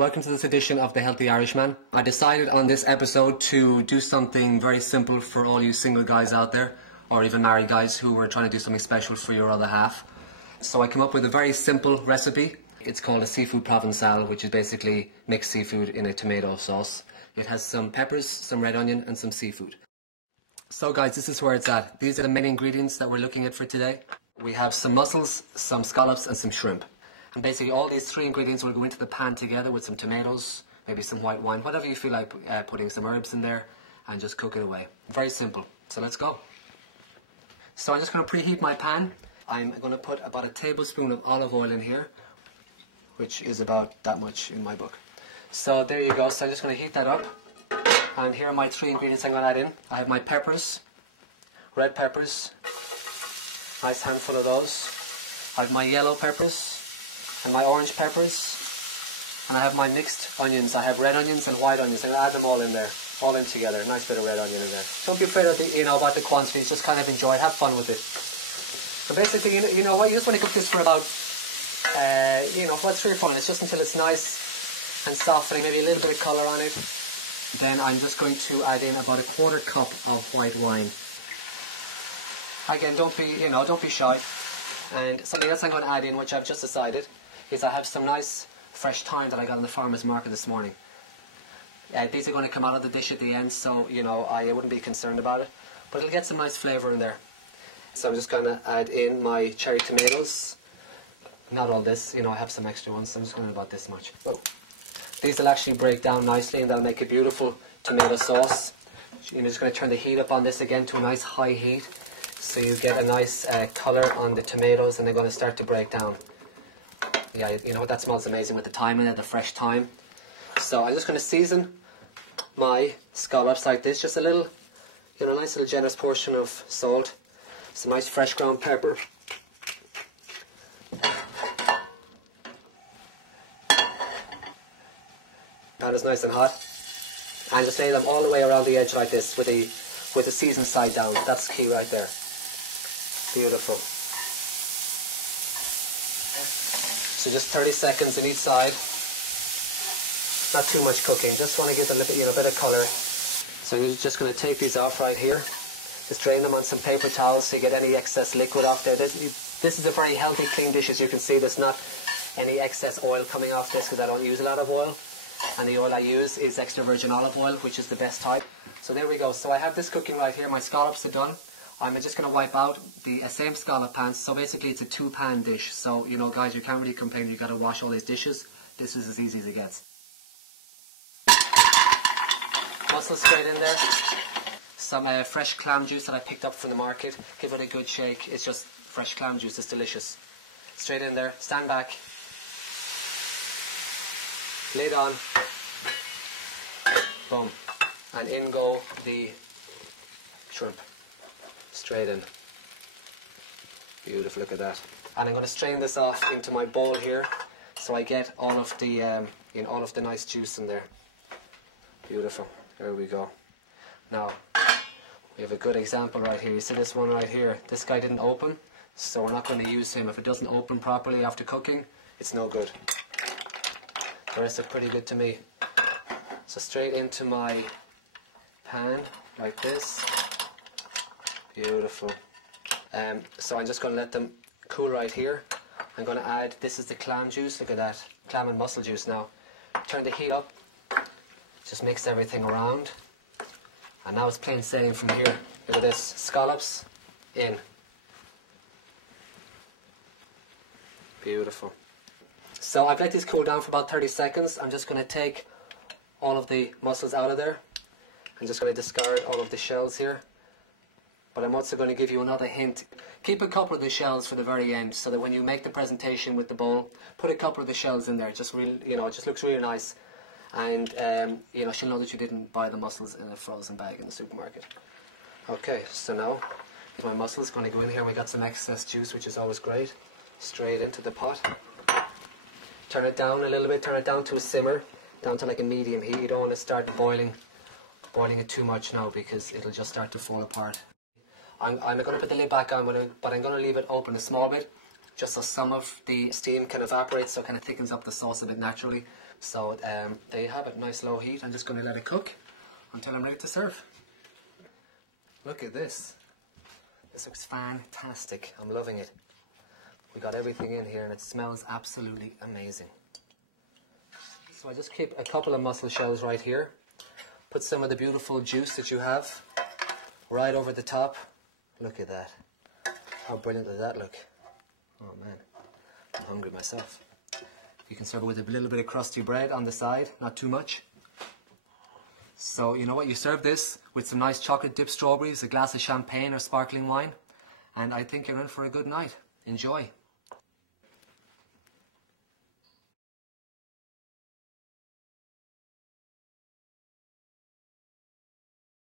Welcome to this edition of The Healthy Irishman. I decided on this episode to do something very simple for all you single guys out there, or even married guys who were trying to do something special for your other half. So I came up with a very simple recipe. It's called a seafood Provencal, which is basically mixed seafood in a tomato sauce. It has some peppers, some red onion and some seafood. So guys, this is where it's at. These are the main ingredients that we're looking at for today. We have some mussels, some scallops and some shrimp. And basically all these three ingredients will go into the pan together with some tomatoes, maybe some white wine, whatever you feel like putting some herbs in there, and just cook it away. Very simple. So let's go. So I'm just going to preheat my pan. I'm going to put about a tablespoon of olive oil in here, which is about that much in my book. So there you go. So I'm just going to heat that up. And here are my three ingredients I'm going to add in. I have my peppers, red peppers, nice handful of those. I have my yellow peppers and my orange peppers, and I have my mixed onions. I have red onions and white onions. I'm going to add them all in there, all in together. Nice bit of red onion in there. Don't be afraid of the, about the quantities. Just kind of enjoy it. Have fun with it. So basically, you know what? You just want to cook this for about, about 3 or 4 minutes, just until it's nice and softening. Maybe a little bit of colour on it. Then I'm just going to add in about a 1/4 cup of white wine. Again, don't be shy. And something else I'm going to add in, which I've just decided, is I have some nice fresh thyme that I got in the farmer's market this morning. These are going to come out of the dish at the end, so I wouldn't be concerned about it, but it'll get some nice flavour in there. So I'm just going to add in my cherry tomatoes. Not all this, I have some extra ones, so I'm just going to about this much. Oh. These will actually break down nicely and that'll make a beautiful tomato sauce. You're just going to turn the heat up on this again to a nice high heat, so you get a nice colour on the tomatoes and they're going to start to break down. Yeah, you know what, that smells amazing with the thyme in it, the fresh thyme. So I'm just going to season my scallops like this, just a little, nice little generous portion of salt, some nice fresh ground pepper. Pan is nice and hot, and just lay them all the way around the edge like this with the seasoned side down. That's key right there. Beautiful. So just 30 seconds in each side. Not too much cooking, just want to give them a bit of colour. So you're just going to take these off right here. Just drain them on some paper towels so you get any excess liquid off there. This is a very healthy, clean dish. As you can see, there's not any excess oil coming off this because I don't use a lot of oil. And the oil I use is extra virgin olive oil, which is the best type. So there we go. So I have this cooking right here. My scallops are done. I'm just going to wipe out the same scallop pans. So basically it's a 2-pan dish. So, guys, you can't really complain. You've got to wash all these dishes. This is as easy as it gets. Mussels straight in there. Some fresh clam juice that I picked up from the market. Give it a good shake. It's just fresh clam juice. It's delicious. Straight in there. Stand back. Lid on. Boom. And in go the shrimp. Straight in. Beautiful, look at that. And I'm going to strain this off into my bowl here, so I get all of the nice juice in there. Beautiful. There we go. Now we have a good example right here. You see this one right here? This guy didn't open, so we're not going to use him. If it doesn't open properly after cooking, it's no good. The rest are pretty good to me. So straight into my pan like this. Beautiful. So I'm just going to let them cool right here. I'm going to add, this is the clam juice, look at that, clam and mussel juice now. Turn the heat up, just mix everything around. And now it's plain sailing from here. Look at this, scallops in. Beautiful. So I've let these cool down for about 30 seconds. I'm just going to take all of the mussels out of there. I'm just going to discard all of the shells here. But I'm also going to give you another hint. Keep a couple of the shells for the very end, so that when you make the presentation with the bowl, put a couple of the shells in there. Just really, it just looks really nice, and she'll know that you didn't buy the mussels in a frozen bag in the supermarket. Okay, so now my mussels going to go in here. We got some excess juice, which is always great. Straight into the pot. Turn it down a little bit. Turn it down to a simmer, down to like a medium heat. You don't want to start boiling it too much now, because it'll just start to fall apart. I'm going to put the lid back on, but I'm going to leave it open a small bit, just so some of the steam can evaporate, so it kind of thickens up the sauce a bit naturally. So there you have it, nice low heat. I'm just going to let it cook until I'm ready to serve. Look at this. This looks fantastic. I'm loving it. We got everything in here and it smells absolutely amazing. So I just keep a couple of mussel shells right here. Put some of the beautiful juice that you have right over the top. Look at that. How brilliant does that look? Oh man, I'm hungry myself. You can serve it with a little bit of crusty bread on the side, not too much. So you know what, you serve this with some nice chocolate dipped strawberries, a glass of champagne or sparkling wine, and I think you're in for a good night. Enjoy.